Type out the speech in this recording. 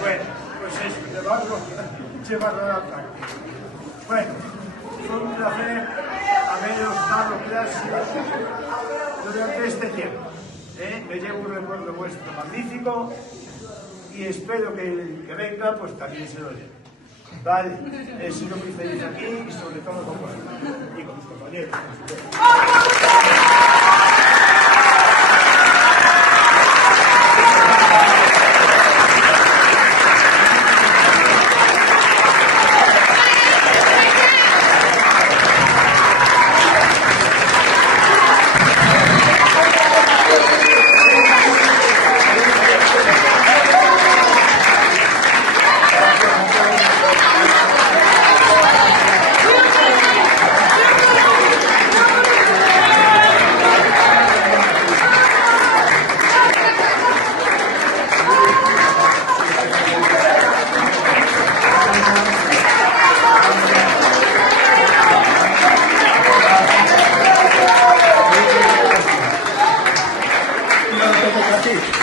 Bueno, pues eso, llevarlo a la práctica. Bueno, fue un placer haberos dado clase durante este tiempo. Me llevo un recuerdo vuestro magnífico y espero que el que venga pues también se lo lleve. Vale, he sido muy feliz aquí y sobre todo con vosotros y con mis compañeros.